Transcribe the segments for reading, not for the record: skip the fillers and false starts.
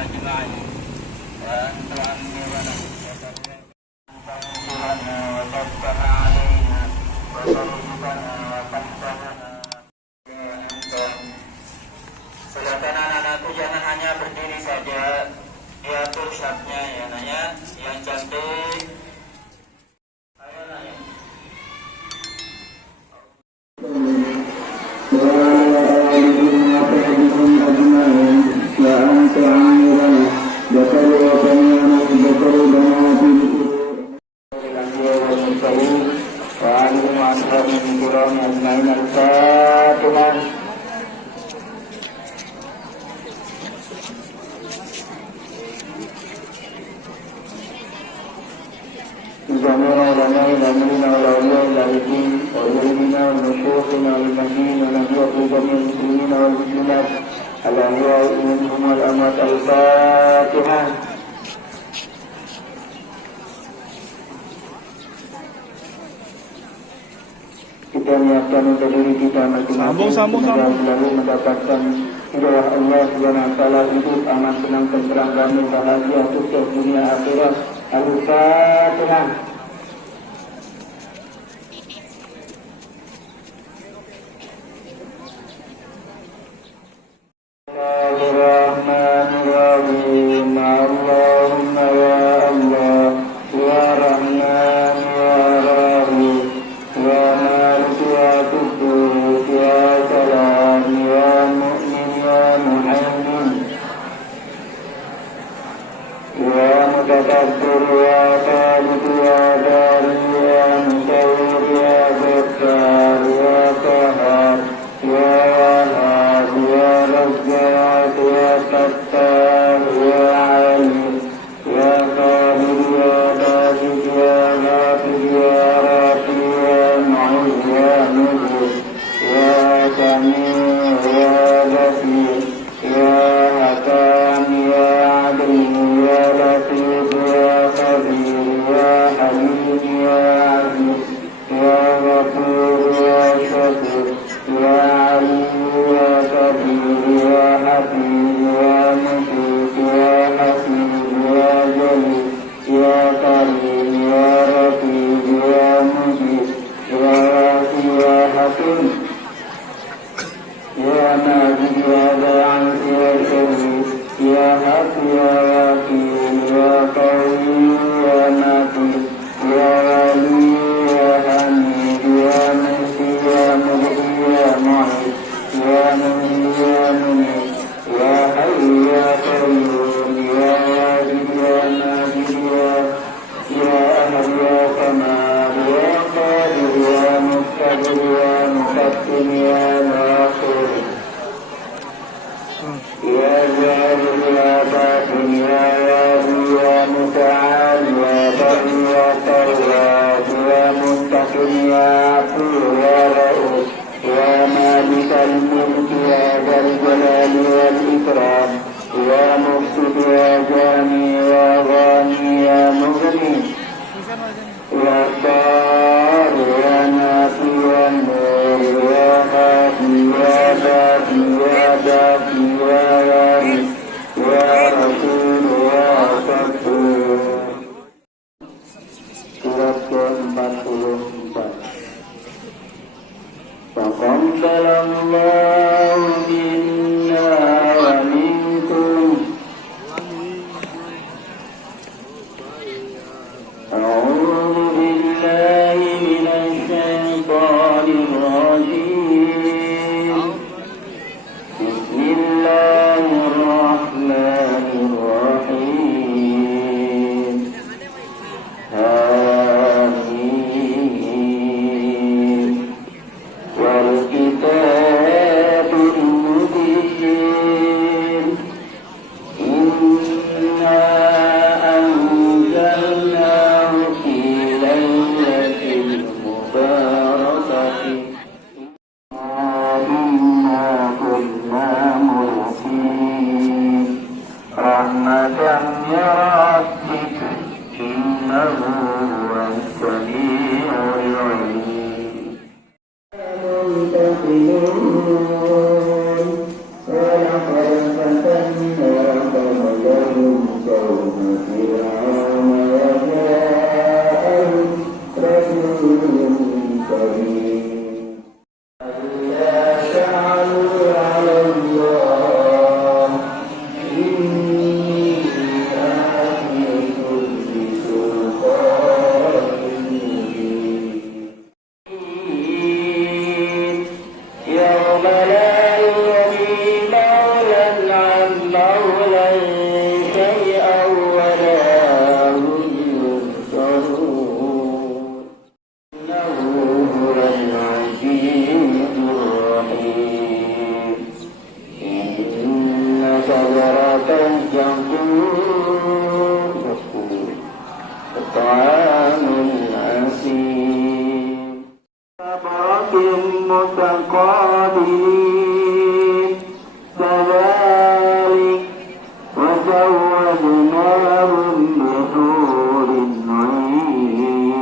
أجمعين وأن تعمرنا وتنصرنا وتفتح علينا وترزقنا وتحفظنا. Sedangkan anak-anak itu jangan hanya berdiri saja, diatur syapnya ya nanya, yang cantik. Ayo nanya. Kita niatkan untuk diri kita masing-masing selalu mendapatkan hidayah Allah Subhanahu wa taala, hidup aman, senang, tenteram, damai, bahagia, sukses dunia akhirat. Al-Fatihah. والكتاب متقابلين كذلك وزوجناهم بحور عين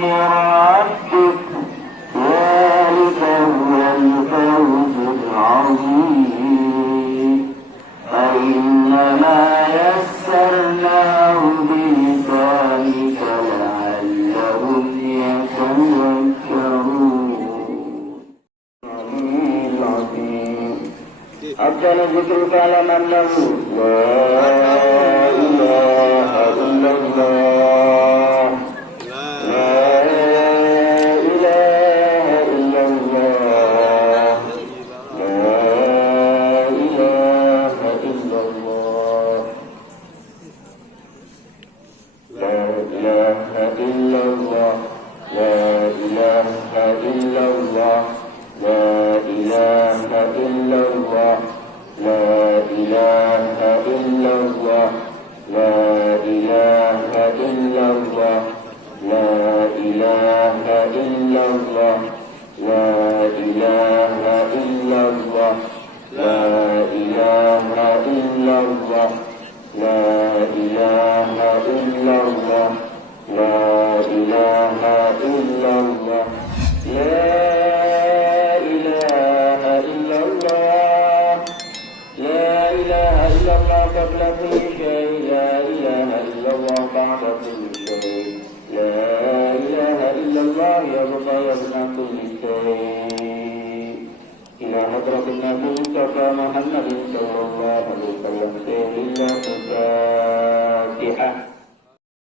من ربك ذلك هو الفوز العظيم فإنما يسرناه بلسانك لعلهم يتذكرون العظيم أفضل الذكر فاعلم أنه لا إله إلا الله لا إله إلا الله لا إله إلا الله لا إله إلا الله لا إله إلا الله لا إله إلا الله لا إله إلا الله لا إله إلا الله لا إله إلا الله لا إله إلا الله لا إله إلا الله لا إله إلا الله لا إله إلا الله لا إله إلا الله لا إله إلا الله قبل كل شيء لا إله إلا الله بعد كل شيء لا إله إلا الله يبقى يبنى كل شيء إلى حضرة النبي المصطفى محمد صلى الله عليه وسلم سيد الله الفاتحة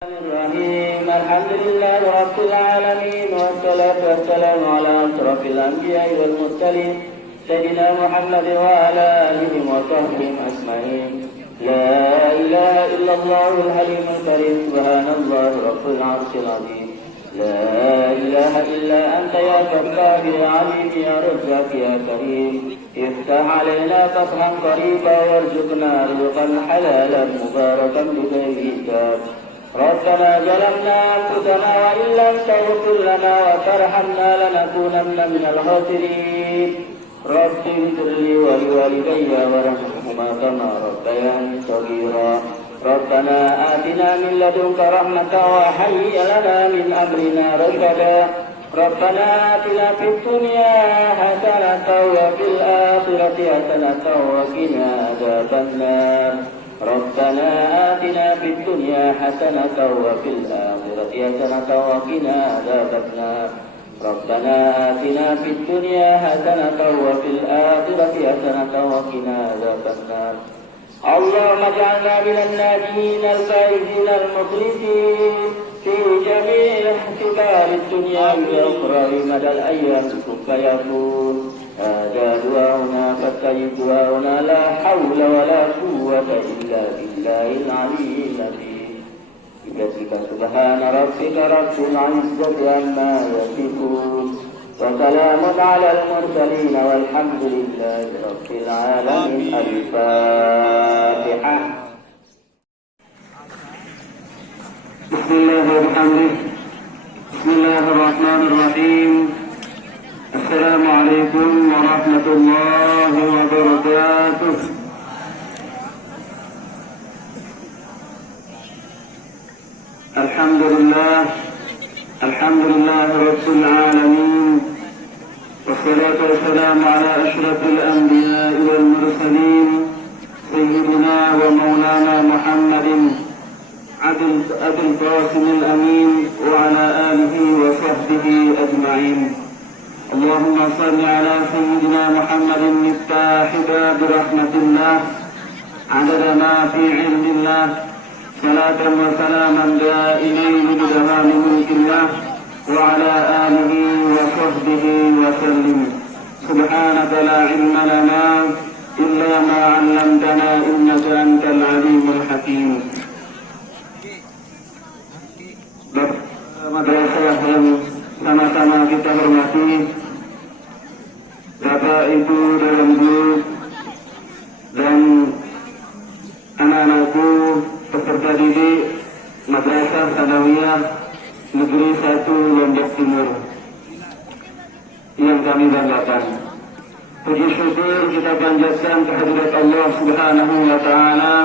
الرحيم الحمد لله رب العالمين والصلاة والسلام على أشرف الأنبياء والمرسلين سيدنا محمد وعلى آله وصحبه أجمعين لا إله إلا الله الحليم الكريم سبحان الله رب العرش العظيم لا إله إلا أنت يا جبار يا عليم يا رزاق يا كريم افتح علينا فتحا قريبا وارزقنا رزقا حلالا مباركا بغير حساب ربنا ظلمنا أنفسنا وإن لم تغفر لنا وترحمنا لنكونن من الخاسرين رب اغفر لي ولوالدي وارحمهما كما ربياني صغيرا ربنا آتنا من لدنك رحمة وهيئ لنا من أمرنا رشدا ربنا آتنا في الدنيا حسنة وفي الآخرة حسنة وقنا عذاب النار ربنا آتنا في الدنيا حسنة وفي الآخرة حسنة وقنا عذاب النار ربنا آتنا في الدنيا حسنة وفي الآخرة حسنة وقنا عذاب النار اللهم اجعلنا من الناجين الفائزين المخلصين في جميع احتفال الدنيا والأخرى مدى الأيام ثم يقول هذا دعاؤنا فاستجب دعاؤنا لا حول ولا قوة إلا بالله العلي العظيم بذلك سبحان ربك رب العزة عما يصفون وسلام على المرسلين والحمد لله رب العالمين الفاتحة بسم الله وبحمده بسم الله الرحمن الرحيم السلام عليكم ورحمة الله وبركاته الحمد لله رب العالمين والصلاة والسلام على أشرف الأنبياء والمرسلين سيدنا ومولانا محمد أبي القاسم الأمين وعلى آله وصحبه أجمعين اللهم صل على سيدنا محمد مفتاح باب رحمة الله عدد ما في علم الله صلاة وسلاما دائمين بدوام ملك الله وعلى آله وصحبه وسلم سبحانك لا علم لنا إلا ما علمتنا إنك أنت العليم الحكيم. Madrasah yang sama-sama kita hormati, Bapak Ibu dan Guru dan anak-anakku peserta didik Madrasah Sanawiyah Negeri 1 Lombok Timur. yang kami banggakan. Puji syukur kita panjatkan kehadirat Allah Subhanahu wa Ta'ala.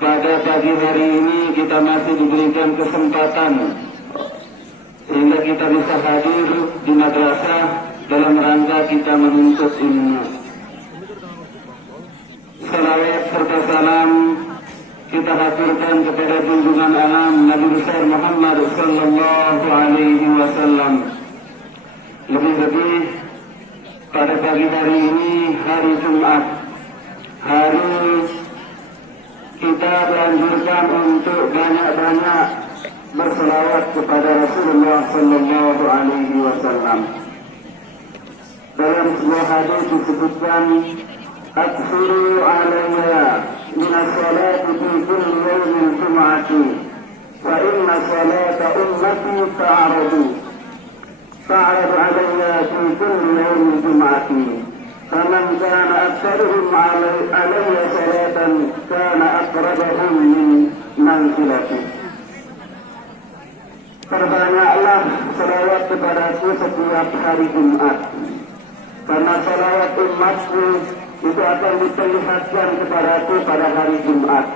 Pada pagi hari ini kita masih diberikan kesempatan sehingga kita bisa hadir di madrasah dalam rangka kita menuntut ilmu. Salawat serta salam kita haturkan kepada junjungan alam Nabi besar Muhammad sallallahu alaihi wasallam. Lebih-lebih pada pagi hari ini, hari Jumat, hari kita dianjurkan untuk banyak-banyak berselawat kepada Rasulullah sallallahu alaihi wasallam. Dalam sebuah hadis disebutkan, "Aksiru alayya min as-salati fi kulli yawmin jum'ati, fa inna salata ummati ta'radu alayya fi kulli yawmin jum'ati, faman kana aktsaruhum alayya salatan kana aqrabahum min manzilati." Perbanyaklah selawat kepadaku setiap hari Jumat, karena selawat umatku itu akan diperlihatkan kepadaku pada hari Jumat.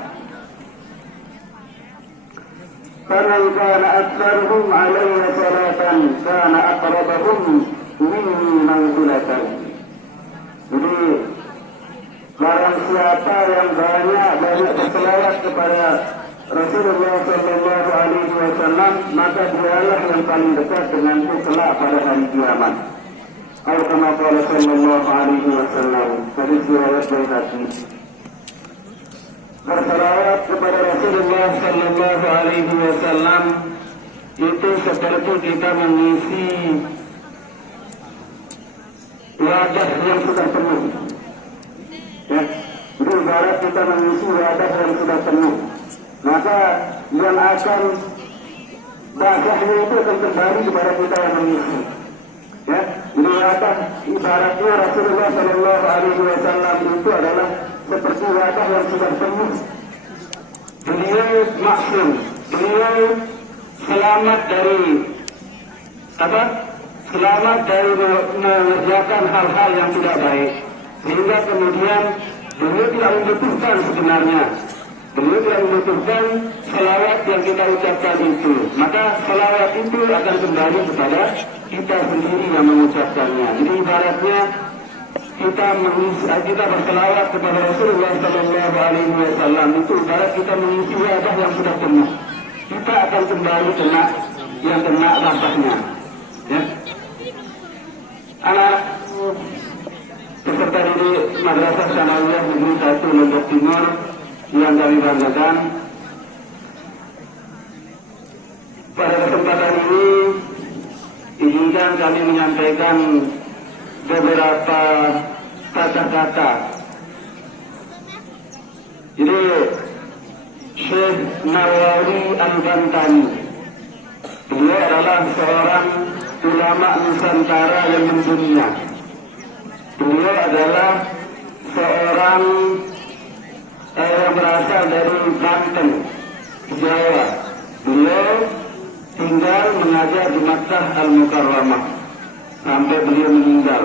Karena kana aktsaruhum alayya salatan kana aqrabahum minni manzilatan. Jadi barang siapa yang banyak berselawat kepada Rasulullah sallallahu alaihi wasallam, maka dialah yang paling dekat denganku kelak pada hari kiamat. Atau kama qala sallallahu alaihi wasallam, hadis riwayat Baihaqi. Berselawat kepada Rasulullah sallallahu alaihi wasallam itu seperti kita mengisi wadah yang sudah penuh. Ya, itu ibarat kita mengisi wadah yang sudah penuh. Maka yang akan basahnya itu akan kembali kepada kita yang mengisi. Ya, jadi ibaratnya Rasulullah Sallallahu Alaihi Wasallam itu adalah seperti wadah yang sudah penuh. Beliau maksum, beliau selamat dari apa? Selamat dari mengerjakan hal-hal yang tidak baik, sehingga kemudian beliau tidak membutuhkan sebenarnya. Beliau tidak membutuhkan selawat yang kita ucapkan itu. Maka selawat itu akan kembali kepada kita sendiri yang mengucapkannya. Jadi ibaratnya kita berselawat kepada Rasulullah Sallallahu Alaihi Wasallam itu ibarat kita mengisi wadah yang sudah penuh. Kita akan kembali kena rasanya. Ya. Anak peserta didik Madrasah Sanawiyah Negeri 1 Lombok Timur yang kami banggakan, pada kesempatan ini izinkan kami menyampaikan beberapa kata-kata. Jadi Syekh Nawawi Al-Bantani, beliau adalah seorang ulama Nusantara yang mendunia. Beliau adalah seorang yang berasal dari Banten, Jawa. Beliau tinggal mengajar di Makkah Al-Mukarramah sampai beliau meninggal.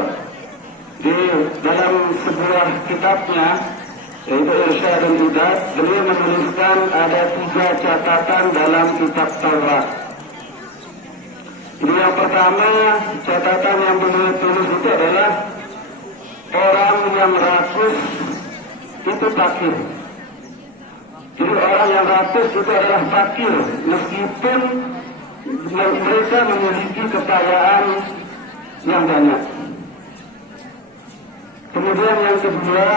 Di dalam sebuah kitabnya, yaitu Irsyad dan Hidayat, beliau menuliskan ada 3 catatan dalam kitab Taurat. Jadi yang pertama, catatan yang beliau tulis itu adalah orang yang rakus itu fakir. Jadi orang yang rakus itu adalah fakir, meskipun mereka memiliki kekayaan yang banyak. Kemudian yang kedua,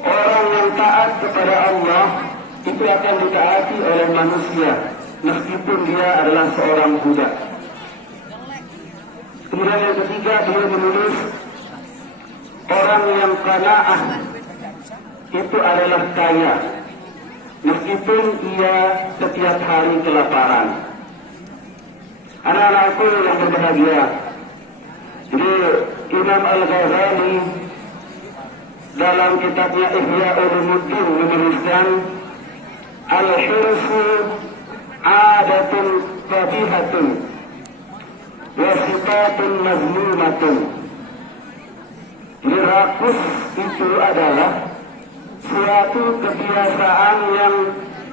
orang yang taat kepada Allah itu akan ditaati oleh manusia, meskipun dia adalah seorang budak. Kemudian yang ketiga, beliau menulis orang yang qanaah itu adalah kaya, meskipun ia setiap hari kelaparan. Anak-anakku yang berbahagia, jadi Imam Al-Ghazali dalam kitabnya Ihya Ulumuddin menuliskan, al-hirsu adatun qabihatun wa sifatun mazmumatun. Rakus itu adalah suatu kebiasaan yang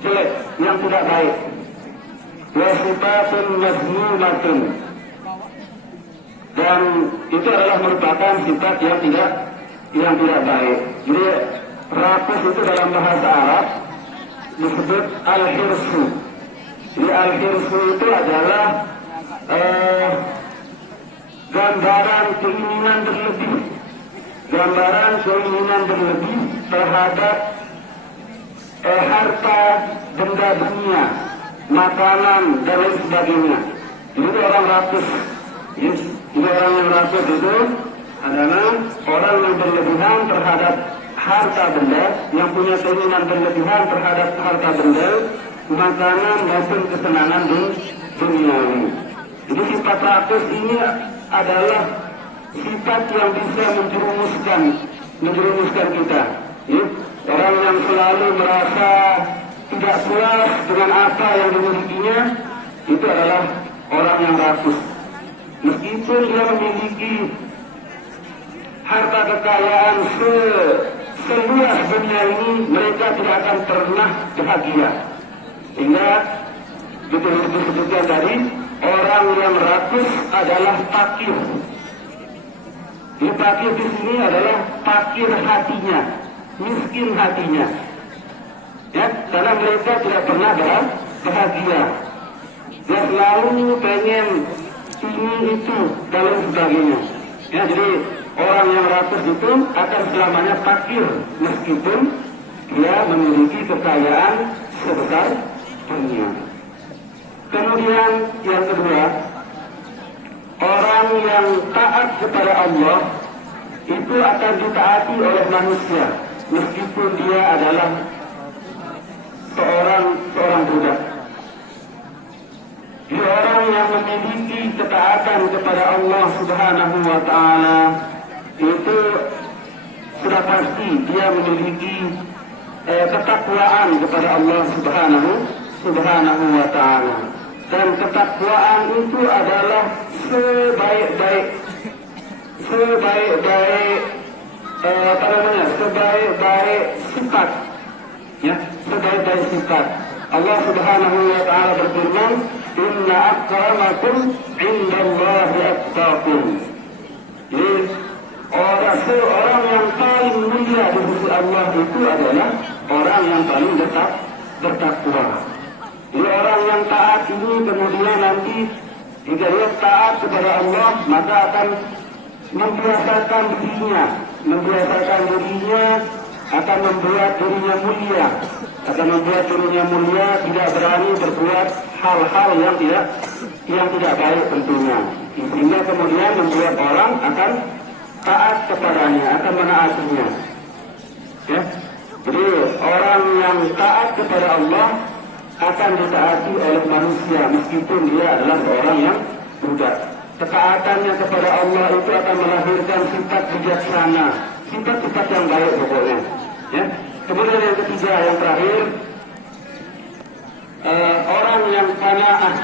jelek, yang tidak baik. Wa sifatun mazmumatun, dan itu adalah merupakan sifat yang tidak baik. Jadi rakus itu dalam bahasa Arab disebut al-hirsu. Jadi al-hirsu itu adalah gambaran keinginan berlebih, gambaran keinginan berlebih terhadap harta benda dunia, makanan dan lain sebagainya. Jadi orang rakus. Jadi orang yang rakus itu adalah orang yang berlebihan terhadap harta benda, yang punya keinginan berlebihan terhadap harta benda, makanan maupun kesenangan di dunia ini. Jadi sifat rakus ini adalah sifat yang bisa menjerumuskan kita. Ya? Orang yang selalu merasa tidak puas dengan apa yang dimilikinya, itu adalah orang yang rakus. Meskipun dia memiliki harta kekayaan seluas dunia ini, mereka tidak akan pernah bahagia. Sehingga disebutkan tadi, orang yang rakus adalah fakir. Jadi fakir di sini adalah fakir hatinya, miskin hatinya. Ya, karena mereka tidak pernah bahagia. Dia selalu pengen ini itu dan lain sebagainya. Ya, jadi orang yang rakus itu akan selamanya fakir meskipun dia memiliki kekayaan sebesar dunia. Kemudian yang kedua, orang yang taat kepada Allah itu akan ditaati oleh manusia meskipun dia adalah seorang budak. Jadi orang yang memiliki ketaatan kepada Allah Subhanahu wa Ta'ala itu sudah pasti dia memiliki ketakwaan kepada Allah Subhanahu wa Ta'ala. Dan ketakwaan itu adalah sebaik-baik sifat, ya, sebaik-baik sifat. Allah Subhanahu wa Ta'ala berfirman, "Inna akramakum indallahi atqakum." Jadi orang yang paling mulia di sisi Allah itu adalah orang yang paling bertakwa. Jadi orang yang taat ini kemudian nanti jika dia taat kepada Allah, maka akan membiasakan dirinya, akan membuat dirinya mulia, tidak berani berbuat hal-hal yang tidak baik tentunya. Sehingga kemudian membuat orang akan taat kepadanya, akan menaatinya. Ya. Jadi orang yang taat kepada Allah akan ditaati oleh manusia meskipun dia adalah orang yang budak. Ketaatannya kepada Allah itu akan melahirkan sifat bijaksana, sifat-sifat yang baik pokoknya. Ya. Kemudian yang ketiga, yang terakhir, orang yang qanaah.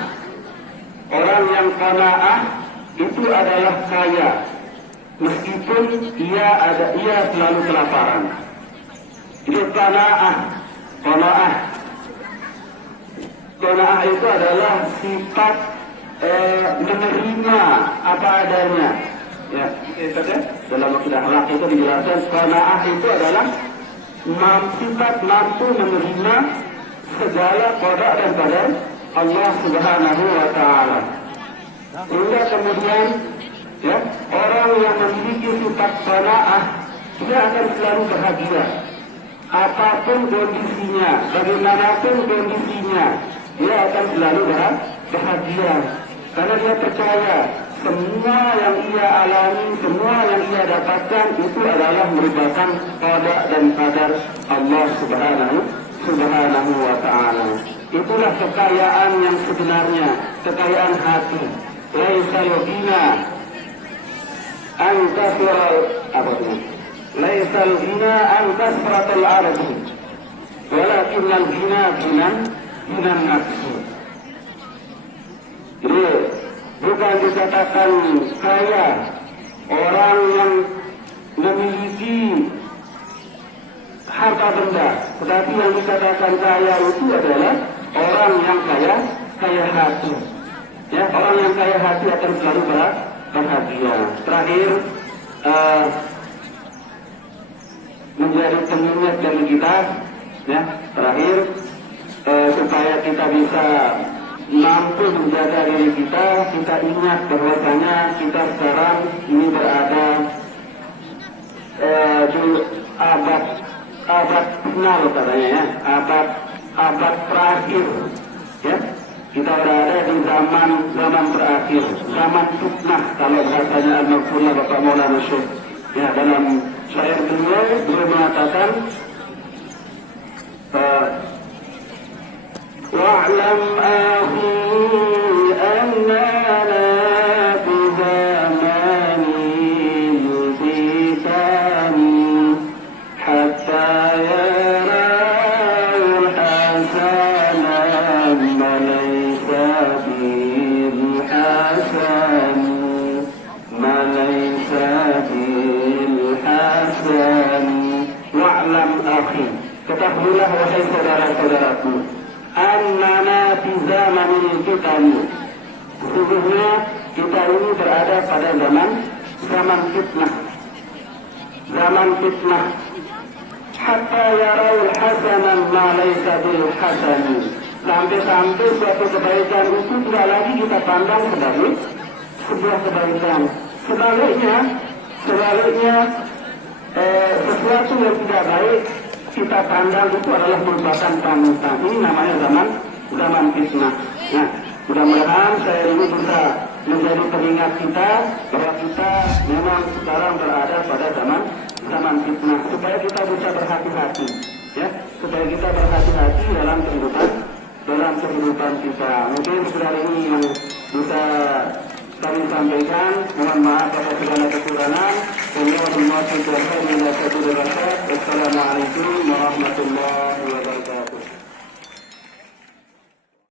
Orang yang qanaah itu adalah kaya meskipun ia selalu kelaparan. Jadi qanaah itu adalah sifat menerima apa adanya. Ya, dalam akidah akhlak itu dijelaskan qanaah itu adalah sifat mampu menerima segala qada dan qadar Allah Subhanahu wa Ta'ala. Sehingga kemudian, ya, orang yang memiliki sifat qanaah, dia akan selalu bahagia. Apapun kondisinya, bagaimanapun kondisinya, dia akan selalu bahagia. Karena dia percaya semua yang ia alami, semua yang ia dapatkan itu adalah merupakan qada dan qadar Allah Subhanahu wa Ta'ala. Itulah kekayaan yang sebenarnya, kekayaan hati. Laisal ghina an kasratul ardi, walakinnal ghina ghinan nafsi. Jadi bukan dikatakan kaya orang yang memiliki harta benda, tetapi yang dikatakan kaya itu adalah orang yang kaya hati. Ya, orang yang kaya hati akan selalu bahagia. Terakhir, menjadi pengingat bagi kita, ya. Terakhir, supaya kita bisa mampu menjaga diri kita ingat bahwasanya kita sekarang ini berada di abad final katanya, ya, abad terakhir, ya. Kita berada di zaman terakhir, zaman fitnah kalau bahasanya Al-Maghfurlah Bapak Maulana Syekh. Ya, dalam syair beliau mengatakan, wa'lam akhi annana fi zamanil fitani hatta yara'ul hasana ma laysa bil hasani ma laysa bil hasani. Wa'lam akhi, ketahuilah wahai saudara-saudaraku, annana fi zamanil fitani, sesungguhnya kita ini berada pada zaman fitnah, hatta yaraul hasanan ma laysa bil hasani, sampai suatu kebaikan itu tidak lagi kita pandang sebagai sebuah kebaikan. Sebaliknya sesuatu yang tidak baik kita pandang itu adalah merupakan panutan. Ini namanya zaman fitnah. Nah, mudah-mudahan saya ini bisa menjadi pengingat kita bahwa kita memang sekarang berada pada zaman fitnah, supaya kita bisa berhati-hati, ya, supaya kita berhati-hati dalam kehidupan kita. Mungkin sekedar ini yang bisa kami sampaikan. Mohon maaf atas segala kekurangan. Assalamualaikum warahmatullahi wabarakatuh.